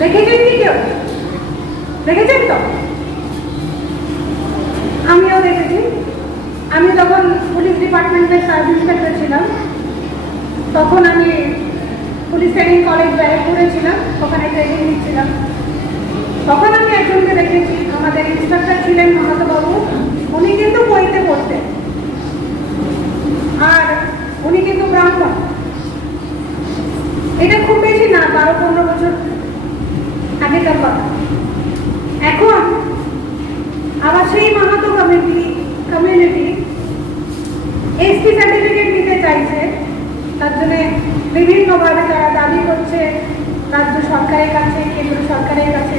দেখেছেন কি কেউ? দেখেছেন তো? আমিও দেখেছি। আমি যখন পুলিশ ডিপার্টমেন্টের সাব ইন্সপেক্টর ছিলাম, তখন আমি পুলিশ ট্রেনিং কলেজ ব্যারাকপুরে ছিলাম, ওখানে ট্রেনিং নিচ্ছিলাম। তখন আমি একজনকে দেখেছি, আমাদের ইন্সট্রাক্টর ছিলেন মাহাতো বাবু। উনি কিন্তু বইতে পড়তেন, আর উনি কিন্তু ব্রাহ্মণ। এটা খুব বেশি না, 12-15 বছর আগেকার কথা। এখন আবার সেই মাহাতো কমিউনিটি এসটি সার্টিফিকেট নিতে চাইছে। তার জন্য বিভিন্নভাবে তারা দাবি করছে রাজ্য সরকারের কাছে, কেন্দ্র সরকারের কাছে,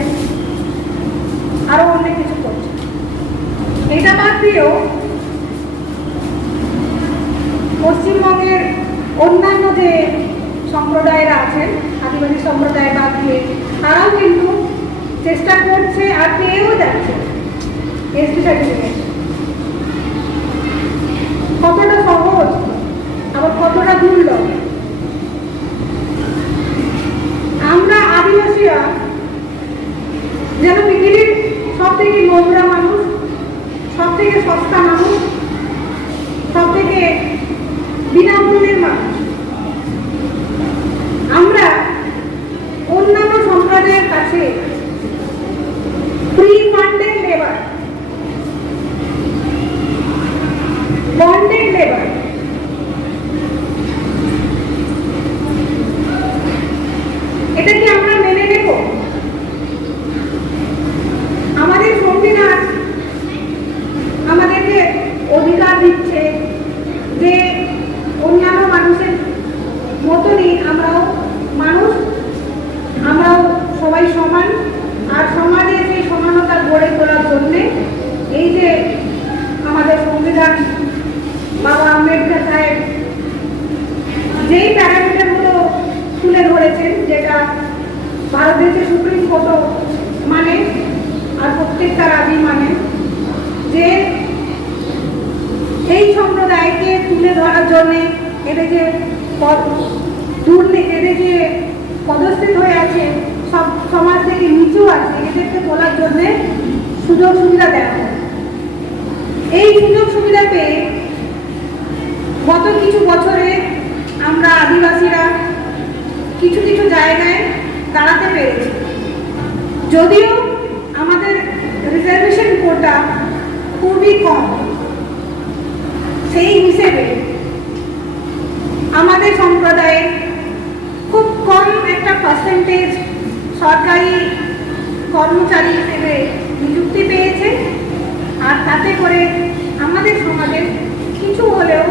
আরো অনেক কিছু করছে। এটা বাদ দিয়েও পশ্চিমবঙ্গের অন্যান্য যে সম্প্রদায়েরা আছেন, আদিবাসী সম্প্রদায় বাদ দিয়ে, তারাও কিন্তু চেষ্টা করছে আর পেয়েও যাচ্ছে এসটি সার্টিফিকেট। কতটা সহজ, আবার কতটা দুর্লভ। আমরা আদিবাসীরা যেন পৃথিবীর সব থেকে নোংরা মানুষ, সব থেকে সস্তা মানুষ, সব থেকে বিনামূল্যের মানুষ। আমরা অন্যান্য সম্প্রদায়ের কাছে pre funded labour, bonded labour, এটা কি আমরা মেনে নেব? আমাদের সংবিধান আমাদেরকে অধিকার দিচ্ছে যে অন্যান্য মানুষের মতনই আমরাও মানুষ, আমরাও সবাই সমান। আর সমাজে সেই সমানতা গড়ে তোলার জন্যে এই যে আমাদের সংবিধান বাবা আম্বেদকর সাহেব যেই প্যারামিটারগুলো তুলে ধরেছেন, যেটা ভারতবর্ষের সুপ্রিম কোর্টও মানে আর প্রত্যেকটা রাজ্যই মানে, যে এই সম্প্রদায়কে তুলে ধরার জন্যে এদের যে এদের যে পদস্থিত হয়ে আছে, সব সমাজ থেকে নিচু আছে, এদেরকে তোলার জন্যে সুযোগ সুবিধা দেওয়া হয়। এই সুযোগ সুবিধা পেয়ে গত কিছু বছরে আমরা আদিবাসীরা কিছু কিছু জায়গায় দাঁড়াতে পেরেছি। যদিও আমাদের রিজার্ভেশন কোটা খুবই কম, সেই হিসেবে আমাদের সম্প্রদায়ে খুব কম একটা পার্সেন্টেজ সরকারি কর্মচারী হিসেবে নিযুক্তি পেয়েছে। আর তাতে করে আমাদের সমাজের কিছু হলেও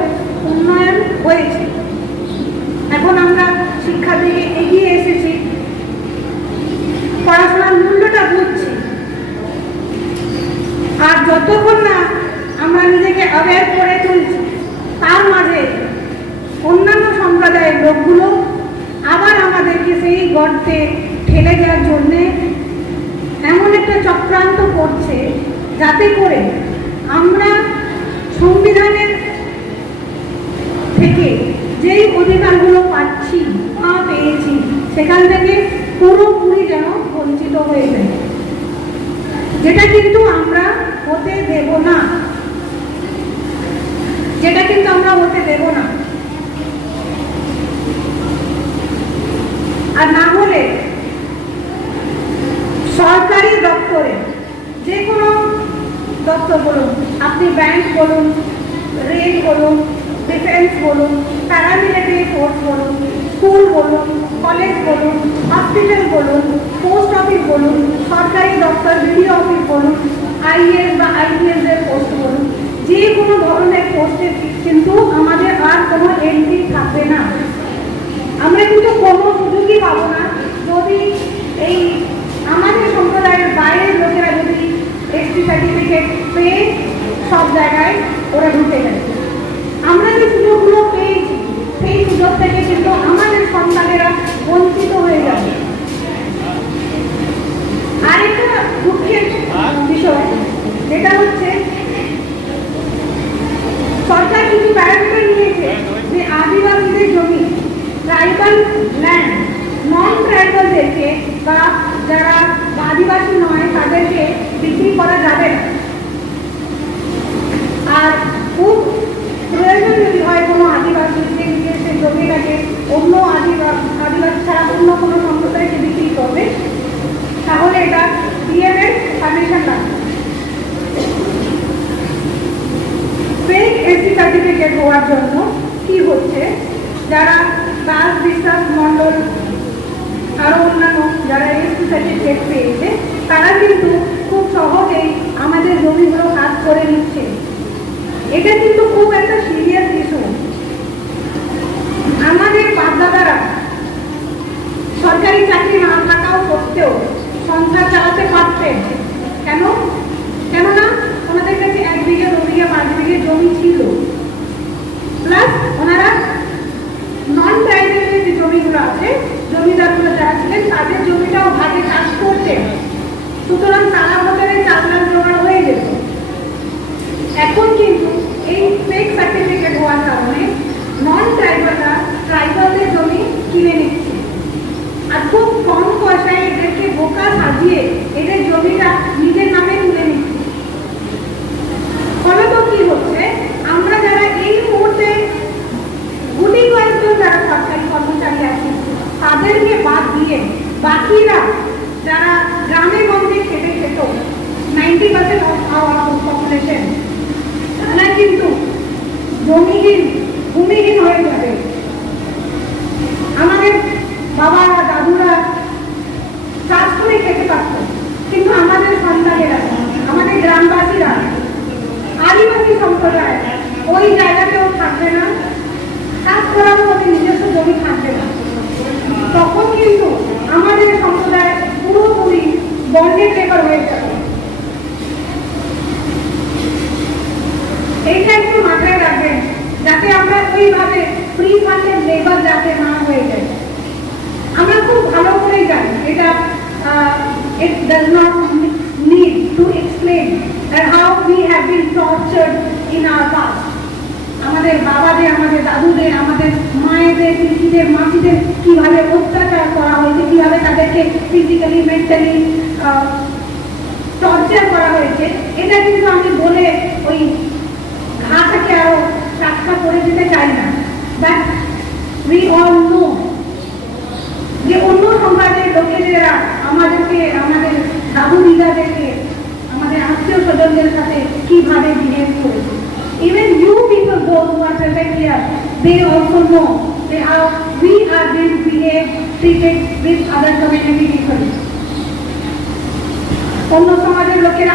উন্নয়ন হয়েছে। এখন আমরা শিক্ষা দিকে এগিয়ে এসেছি, পড়াশোনার মূল্যটা বুঝছি। আর যতক্ষণ না আমরা নিজেকে অ্যাওয়্যার করে তুলছি, তার মাঝে অন্যান্য সম্প্রদায়ের লোকগুলো আবার আমাদেরকে সেই গর্তে ঠেলে দেওয়ার জন্যে এমন একটা চক্রান্ত করছে, যাতে করে আমরা সংবিধানের থেকে যেই অধিকারগুলো পাচ্ছি বা পেয়েছি, সেখান থেকে পুরোপুরি যেন বঞ্চিত হয়ে যায়, যেটা কিন্তু আমরা হতে দেব না, যেটা কিন্তু আমরা হতে দেব না। আর না হলে সরকারি দপ্তরে, যে কোনো দপ্তর বলুন, আপনি ব্যাংক বলুন, রেল বলুন, ডিফেন্স বলুন, প্যারামিলিটারি ফোর্স বলুন, স্কুল বলুন, কলেজ বলুন, হসপিটাল বলুন, পোস্ট অফিস বলুন, সরকারি দপ্তর, বিডিও অফিস বলুন, আইএএস বা আইপিএস এর পোস্ট বলুন, যে কোনো ধরনের পোস্টে কিন্তু আমাদের আর কোনো এন্ট্রি থাকবে না। আমরা কিন্তু কোনো সুযোগই পাবো না যদি এই আমাদের সম্প্রদায়ের বাইরের লোকেরা যদি এসটি সার্টিফিকেট পেয়ে সব জায়গায় ওরা ঢুকে যায়। আমরা যে সুযোগগুলো পেয়েছি, সেই সুযোগ থেকে কিন্তু আমাদের সন্তানেরা বঞ্চিত হয়ে যাবে। আরেকটা দুঃখের বিষয় যেটা হচ্ছে, সরকার কিছু প্যারামিটার নিয়েছে যে আদিবাসীদের জমি, ট্রাইবাল ল্যান্ড, নন ট্রাইবালদেরকে বা জায়গাকে অন্য আদিবাসী ছাড়া অন্য কোনো সম্প্রদায়কে বিক্রি করবে, তাহলে এটা ডিএম এর পারমিশন লাগবে। ফেক এসি সার্টিফিকেট হওয়ার জন্য কি হচ্ছে, যারা দাস বিশ্বাস মন্ডল আরো অন্যান্য যারা এসি সার্টিফিকেট পেয়েছে তারা কিন্তু খুব সহজেই আমাদের জমিগুলো কাজ করে নিচ্ছে। এটা কিন্তু খুব একটা সিরিয়াস ইস্যু। আমাদের বাপদাদারা সরকারি চাকরি না থাকাও সত্ত্বেও সংসার চালাতে পারতেন। কেন? কেননা ওনাদের কাছে 1 বিঘে 2 বিঘে 5 বিঘে জমি ছিল, প্লাস ওনারা নন ট্রাইবাল যে জমিগুলো আছে, জমিদারগুলো যারা ছিলেন তাদের জমিটাও ভাগে চাষ করতেন। সুতরাং সারা বছরে 4 লাখ জোগাড় হয়ে যেত। এখন কিন্তু এই ফেক সার্টিফিকেট হওয়ার কারণে নন ট্রাইবালরা ট্রাইবালদের জমি কিনে নিচ্ছে, আর খুব কম পয়সায় এদেরকে বোকা সাজিয়ে এদের জমিটা নিজের নামে তুলে নিচ্ছে। ফলত কি হচ্ছে, আমরা যারা এই মুহূর্তে গুটি কয়েকজন যারা সরকারি কর্মচারী আছে তাদেরকে বাদ দিয়ে বাকিরা যারা গ্রামে গঞ্জে খেটে খেত 90% অফ আওয়ার পপুলেশন, তারা কিন্তু ভূমিহীন হয়ে যাবে। আমাদের বাবারা দাদুরা চাষ করে খেতে পারত, কিন্তু আমাদের সন্তানেরা, আমাদের গ্রামবাসীরা, আদিবাসী সম্প্রদায় ওই জায়গাতেও থাকবে না, কাজ করারও ওদের নিজস্ব জমি থাকবে না। তখন কিন্তু আমাদের সম্প্রদায় পুরোপুরি বন্ডেড লেবার হয়ে যাবে। এইটা একটু মাথায় রাখবেন, যাতে আমরা ওইভাবে ফ্রি ফান্ডেড লেবার যাতে না হয়ে যায়। আমরা খুব ভালো করেই জানি এটা, it does not need to explain that how we have been tortured in our past. আমাদের বাবাদের, আমাদের দাদুদের, আমাদের মায়েদের, পিসিদের, মাসিদের কিভাবে অত্যাচার করা হয়েছে, কিভাবে তাদেরকে ফিজিক্যালি মেন্টালি টর্চার করা হয়েছে। এটা কিন্তু আমি বলে ওই ঘাটাকে আরো টাটকা করে দিতে চাই না, বাট উই অল নো যে অন্য সম্প্রদায়ের লোকেরা আমাদেরকে, আমাদের দাদু দিদাদেরকে, আমাদের আত্মীয় স্বজনদের সাথে কিভাবে বিহেভ করেছে। Even you people, those who are present here, they also know that how we are being treated with other community people. অন্য সমাজের লোকেরা